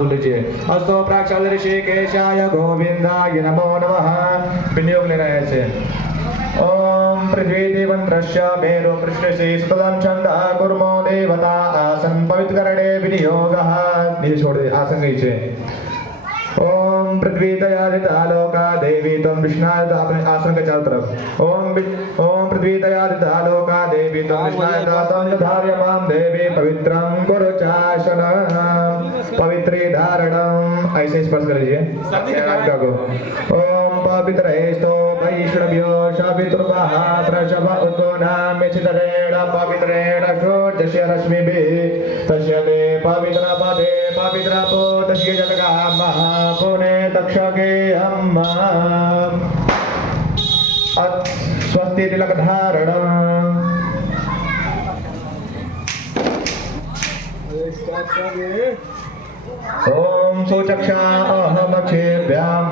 हाथ लीजिए। अस्तु प्राक्षाल ऋषिकेशाय गोविंदाय नमो नमः। विनियोग लेना है ऐसे। ओम पृथ्वी देवंत्रस्य मेरु पृष्ठसे स्तुलं छंदः कुर्मो देवता आसन पवित्रकरणे विनियोगः। नीचे छोड़ दे आसन नीचे। ओम पृथ्वी दयादिता लोका देवी तम विष्णाय अपने आसन के चारों तरफ। ओम पृथ्वी दयादिता लोका देवी तम विष्णाय तम धार्यमां देवी पवित्रं कुरु चासनं पवित्री धारणं। ऐसे स्पर्श कर लीजिए आपका को। ओम पवित्रेस्तो वैष्णव्यो शपितृभः प्रशभ उद्गोनामि चितरेण पवित्रेण शोडस्य रश्मिभिः तस्य ते पवित्र पदे पवित्र पोतस्य जलगामः पुने तक्षके अम्मा स्वस्ति तिलक धारणम्। ओम सुचक्षा अहमक्षेभ्यां